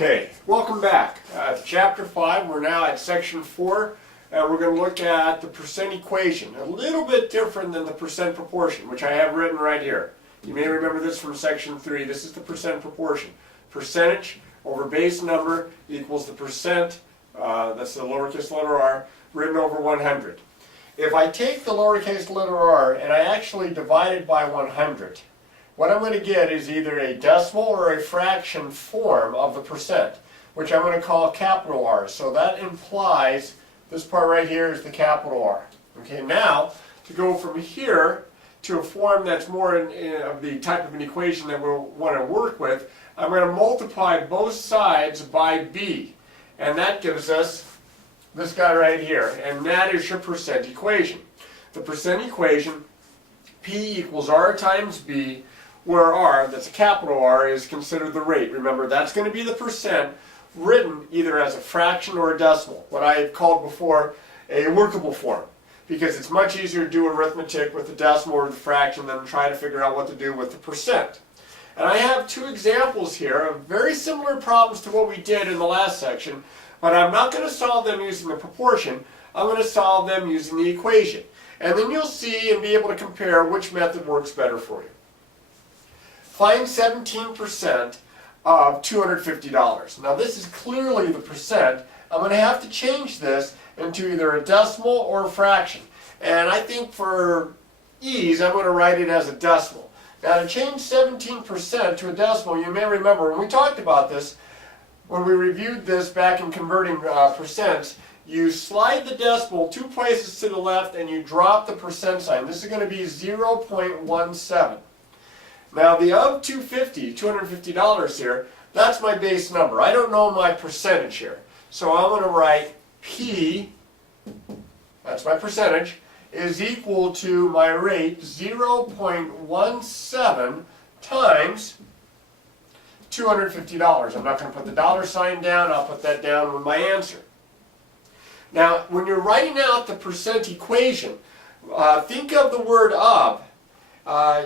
Okay, welcome back to Chapter 5. We're now at Section 4, and we're going to look at the percent equation. A little bit different than the percent proportion, which I have written right here. You may remember this from Section 3. This is the percent proportion. Percentage over base number equals the percent, that's the lowercase letter r, written over 100. If I take the lowercase letter r and I actually divide it by 100, what I'm going to get is either a decimal or a fraction form of the percent, which I'm going to call capital R. So that implies this part right here is the capital R. Okay, now to go from here to a form that's more of the type of an equation that we'll want to work with, I'm going to multiply both sides by b. And that gives us this guy right here. And that is your percent equation. The percent equation, P equals R times B, where R, that's a capital R, is considered the rate. Remember, that's going to be the percent written either as a fraction or a decimal, what I had called before a workable form, because it's much easier to do arithmetic with the decimal or the fraction than try to figure out what to do with the percent. And I have two examples here of very similar problems to what we did in the last section, but I'm not going to solve them using the proportion. I'm going to solve them using the equation. And then you'll see and be able to compare which method works better for you. Find 17% of $250. Now this is clearly the percent. I'm going to have to change this into either a decimal or a fraction. And I think for ease, I'm going to write it as a decimal. Now to change 17% to a decimal, you may remember when we talked about this, when we reviewed this back in converting percents, you slide the decimal 2 places to the left and you drop the percent sign. This is going to be 0.17. Now the of $250 here, that's my base number. I don't know my percentage here. So I'm going to write P, that's my percentage, is equal to my rate 0.17 times $250. I'm not going to put the dollar sign down, I'll put that down with my answer. Now when you're writing out the percent equation, think of the word of,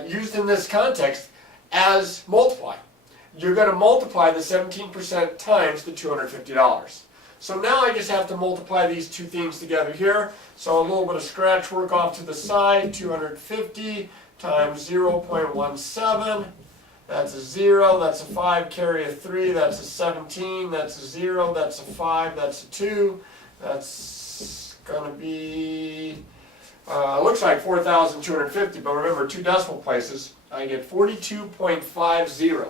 used in this context as multiply. You're going to multiply the 17% times the $250. So now I just have to multiply these two things together here. So a little bit of scratch work off to the side. 250 times 0.17. That's a 0, that's a 5, carry a 3, that's a 17, that's a 0, that's a 5, that's a 2. That's going to be... looks like 4,250, but remember, two decimal places, I get 42.50.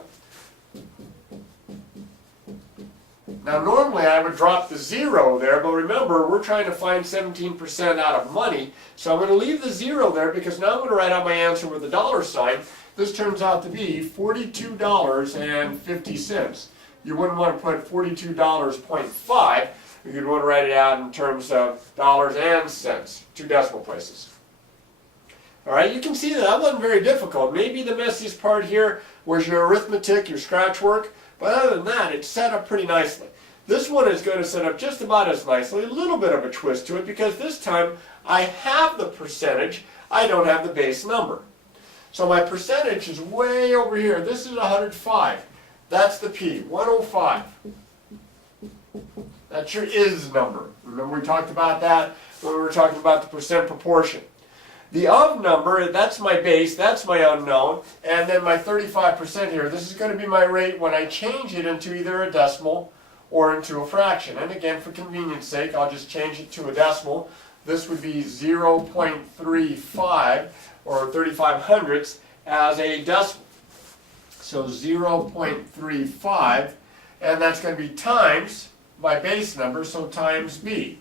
Now normally I would drop the 0 there, but remember, we're trying to find 17% out of money, so I'm going to leave the 0 there because now I'm going to write out my answer with a dollar sign. This turns out to be $42.50. You wouldn't want to put $42.5. You'd want to write it out in terms of dollars and cents, two decimal places. All right, you can see that wasn't very difficult. Maybe the messiest part here was your arithmetic, your scratch work, but other than that, it's set up pretty nicely. This one is going to set up just about as nicely, a little bit of a twist to it, because this time I have the percentage, I don't have the base number. So my percentage is way over here. This is 105. That's the P, 105. That's your is number. Remember we talked about that when we were talking about the percent proportion. The of number, that's my base, that's my unknown, and then my 35% here, this is going to be my rate when I change it into either a decimal or into a fraction. And again, for convenience sake, I'll just change it to a decimal. This would be 0.35 or 35 hundredths as a decimal. So 0.35, and that's going to be times my base number, so times b.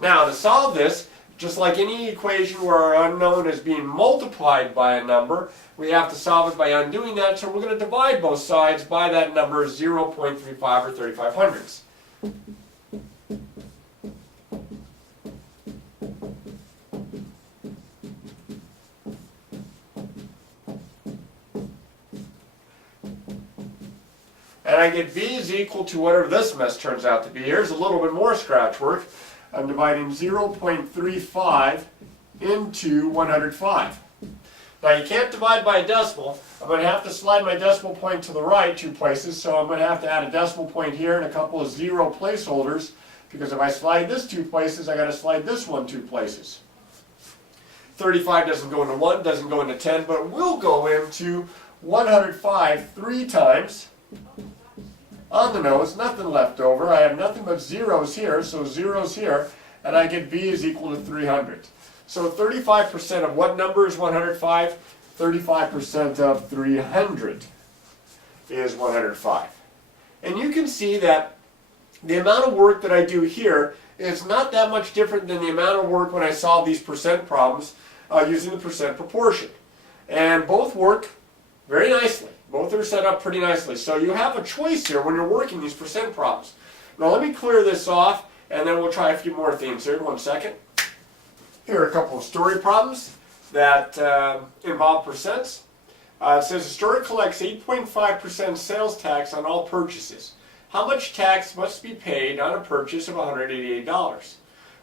Now to solve this, just like any equation where our unknown is being multiplied by a number, we have to solve it by undoing that, so we're going to divide both sides by that number 0.35 or 35 hundredths. And I get b is equal to whatever this mess turns out to be. Here's a little bit more scratch work. I'm dividing 0.35 into 105. Now you can't divide by a decimal. I'm going to have to slide my decimal point to the right 2 places, so I'm going to have to add a decimal point here and a couple of 0 placeholders, because if I slide this 2 places, I got to slide this one 2 places. 35 doesn't go into 1, doesn't go into 10, but it will go into 105 3 times. On the nose, nothing left over. I have nothing but zeros here, so zeros here, and I get B is equal to 300. So 35% of what number is 105? 35% of 300 is 105. And you can see that the amount of work that I do here is not that much different than the amount of work when I solve these percent problems using the percent proportion. And both work very nicely. Both are set up pretty nicely. So you have a choice here when you're working these percent problems. Now let me clear this off, and then we'll try a few more themes here. 1 second. Here are a couple of story problems that involve percents. It says a store collects 8.5% sales tax on all purchases. How much tax must be paid on a purchase of $188?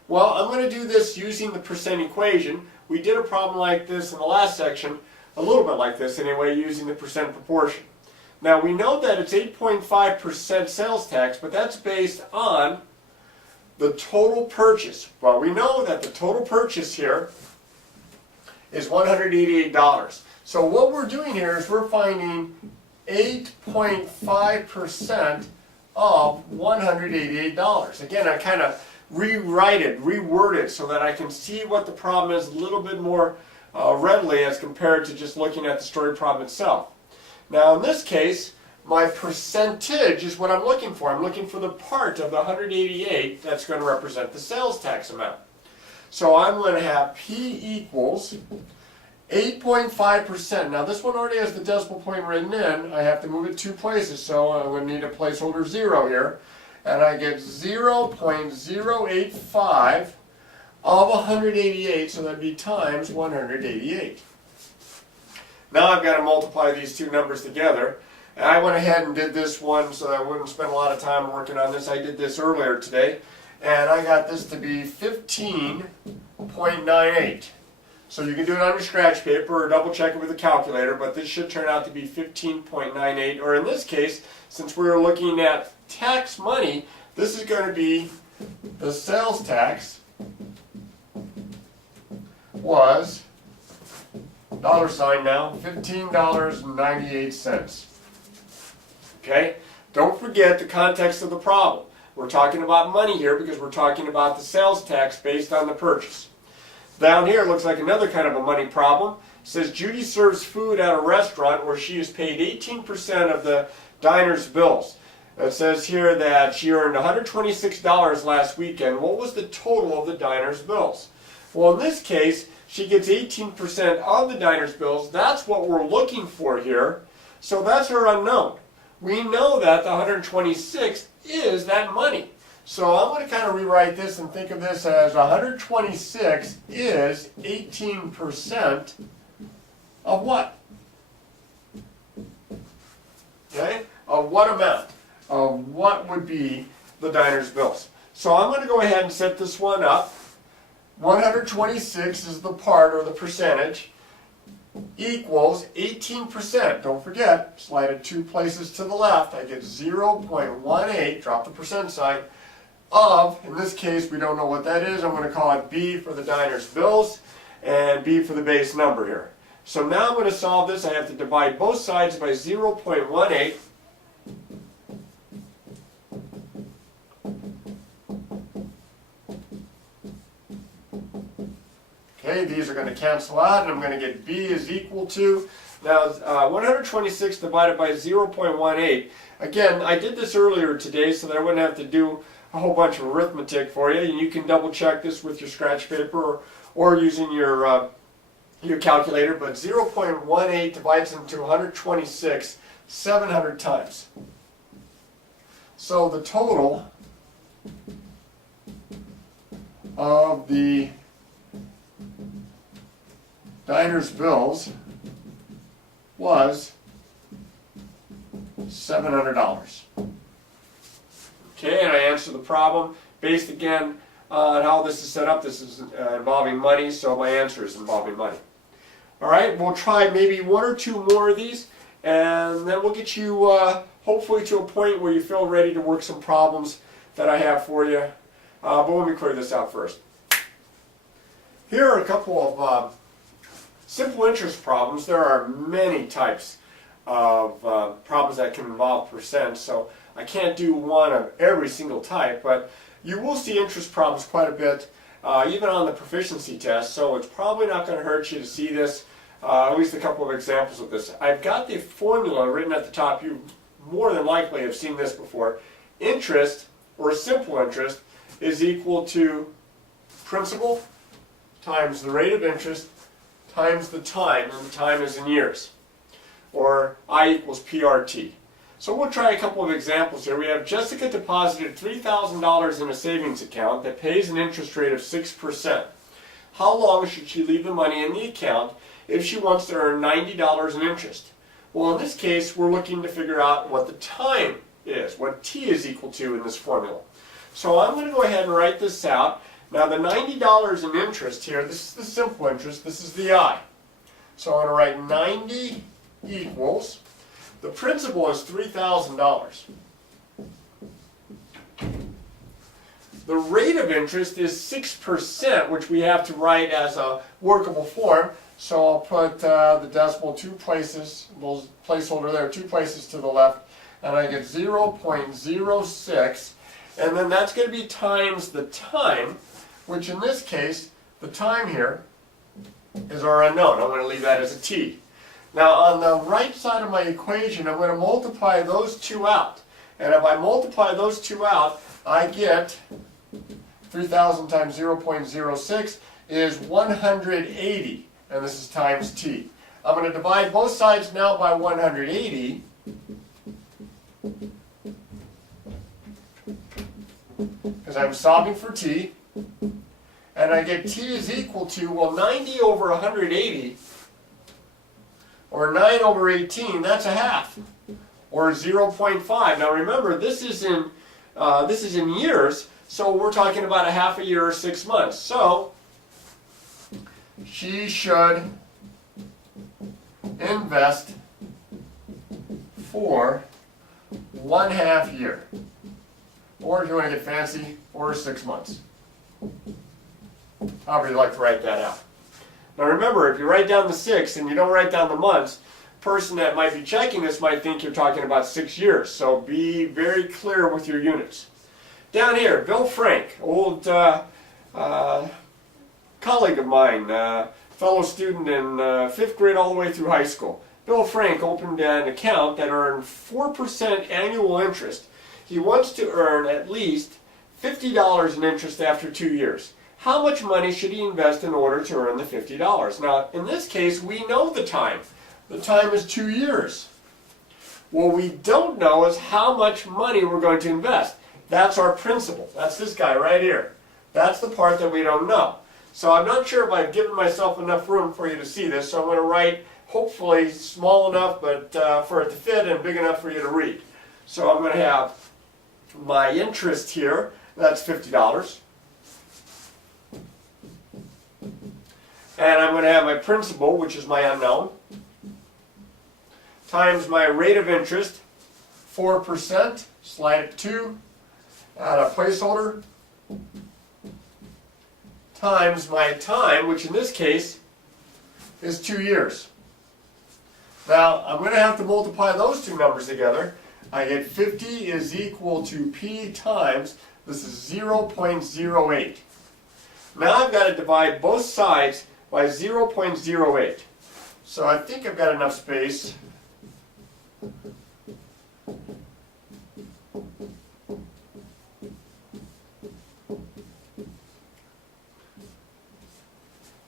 Well, I'm going to do this using the percent equation. We did a problem like this in the last section, a little bit like this anyway, using the percent proportion. Now we know that it's 8.5% sales tax, but that's based on the total purchase. Well, we know that the total purchase here is $188. So what we're doing here is we're finding 8.5% of $188. Again, I kind of reword it so that I can see what the problem is a little bit more readily as compared to just looking at the story problem itself. Now in this case, my percentage is what I'm looking for. I'm looking for the part of the 188 that's going to represent the sales tax amount. So I'm going to have P equals 8.5%. Now this one already has the decimal point written in. I have to move it 2 places, so I'm going to need a placeholder 0 here. And I get 0.085 of 188, so that'd be times 188. Now I've got to multiply these two numbers together. And I went ahead and did this one so that I wouldn't spend a lot of time working on this. I did this earlier today. And I got this to be 15.98. So you can do it on your scratch paper or double check it with a calculator, but this should turn out to be 15.98. Or in this case, since we're looking at tax money, this is going to be the sales tax was, $ now, $15.98. Okay? Don't forget the context of the problem. We're talking about money here because we're talking about the sales tax based on the purchase. Down here it looks like another kind of a money problem. It says Judy serves food at a restaurant where she is paid 18% of the diner's bills. It says here that she earned $126 last weekend. What was the total of the diner's bills? Well, in this case, she gets 18% of the diner's bills. That's what we're looking for here. So that's her unknown. We know that the 126 is that money. So I'm going to kind of rewrite this and think of this as 126 is 18% of what? Okay? Of what amount? Of what would be the diner's bills. So I'm going to go ahead and set this one up. 126 is the part or the percentage equals 18%. Don't forget, slide it 2 places to the left. I get 0.18, drop the percent sign, of, in this case we don't know what that is. I'm going to call it B for the diner's bills and B for the base number here. So now I'm going to solve this. I have to divide both sides by 0.18. Okay, these are going to cancel out, and I'm going to get B is equal to, now 126 divided by 0.18. Again, I did this earlier today so that I wouldn't have to do a whole bunch of arithmetic for you. And you can double check this with your scratch paper or using your calculator. But 0.18 divides into 126 700 times. So the total of the diner's bills was $700. Okay, and I answer the problem based again on how this is set up. This is involving money, so my answer is involving money. All right, we'll try maybe one or two more of these, and then we'll get you hopefully to a point where you feel ready to work some problems that I have for you. But let me clear this out first. Here are a couple of simple interest problems. There are many types of problems that can involve percent, so I can't do one of every single type, but you will see interest problems quite a bit, even on the proficiency test, so it's probably not going to hurt you to see this, at least a couple of examples of this. I've got the formula written at the top. You more than likely have seen this before. Interest, or simple interest, is equal to principal times the rate of interest times the time, and the time is in years, or I equals PRT. So we'll try a couple of examples here. We have Jessica deposited $3,000 in a savings account that pays an interest rate of 6%. How long should she leave the money in the account if she wants to earn $90 in interest? Well, in this case, we're looking to figure out what the time is, what t is equal to in this formula. So I'm going to go ahead and write this out. Now the $90 in interest here, this is the simple interest, this is the I. So I'm going to write 90 equals, the principal is $3,000. The rate of interest is 6%, which we have to write as a workable form. So I'll put the decimal two places, we'll placeholder there, two places to the left, and I get 0.06, and then that's going to be times the time, which in this case, the time here is our unknown. I'm going to leave that as a t. Now on the right side of my equation, I'm going to multiply those two out. And if I multiply those two out, I get 3,000 times 0.06 is 180. And this is times t. I'm going to divide both sides now by 180. Because I'm solving for t. And I get t is equal to, well, 90 over 180, or 9 over 18, that's a half, or 0.5. Now remember, this is in years, so we're talking about a half a year or 6 months. So she should invest for 1/2 year, or if you want to get fancy, or 6 months. However you'd like to write that out. Now remember, if you write down the 6 and you don't write down the months, the person that might be checking this might think you're talking about 6 years. So be very clear with your units. Down here, Bill Frank, old colleague of mine, fellow student in 5th grade all the way through high school. Bill Frank opened an account that earned 4% annual interest. He wants to earn at least $50 in interest after 2 years. How much money should he invest in order to earn the $50? Now, in this case, we know the time. The time is 2 years. What we don't know is how much money we're going to invest. That's our principal. That's this guy right here. That's the part that we don't know. So I'm not sure if I've given myself enough room for you to see this, so I'm going to write, hopefully small enough but for it to fit and big enough for you to read. So I'm going to have my interest here, that's $50. And I'm going to have my principal, which is my unknown, times my rate of interest, 4%, slide it 2, add a placeholder, times my time, which in this case is 2 years. Now, I'm going to have to multiply those two numbers together. I get 50 is equal to P times, this is 0.08. Now I've got to divide both sides by 0.08. So I think I've got enough space.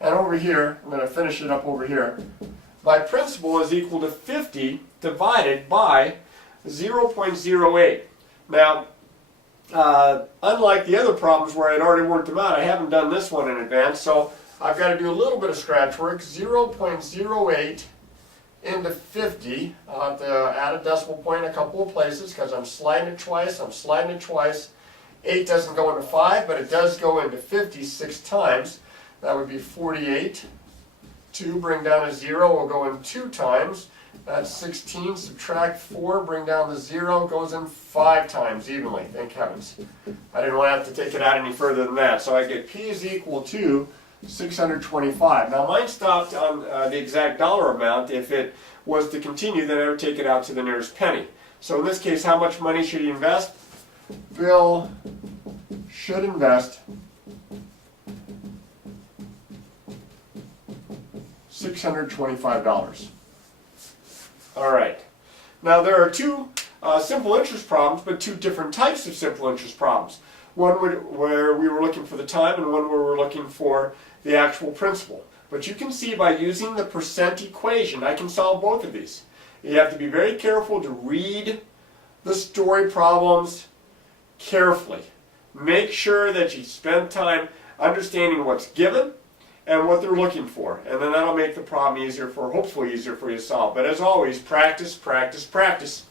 And over here, I'm going to finish it up over here. My principal is equal to 50 divided by 0.08. Now, unlike the other problems where I'd already worked them out, I haven't done this one in advance, so I've got to do a little bit of scratch work. 0.08 into 50. I'll have to add a decimal point in a couple of places because I'm sliding it twice. 8 doesn't go into 5, but it does go into 50 6 times. That would be 48 2, bring down a 0, will go in 2 times. That's 16, subtract 4, bring down the 0, goes in 5 times evenly, thank heavens. I didn't want to have to take it out any further than that, so I get P is equal to 625. Now mine stopped on the exact dollar amount. If it was to continue, then I would take it out to the nearest penny. So in this case, how much money should he invest? Bill should invest $625. All right. Now there are two simple interest problems, but two different types of simple interest problems. One where we were looking for the time, and one where we're looking for the actual principal. But you can see by using the percent equation, I can solve both of these. You have to be very careful to read the story problems carefully. Make sure that you spend time understanding what's given and what they're looking for. And then that'll make the problem easier hopefully easier for you to solve. But as always, practice, practice, practice.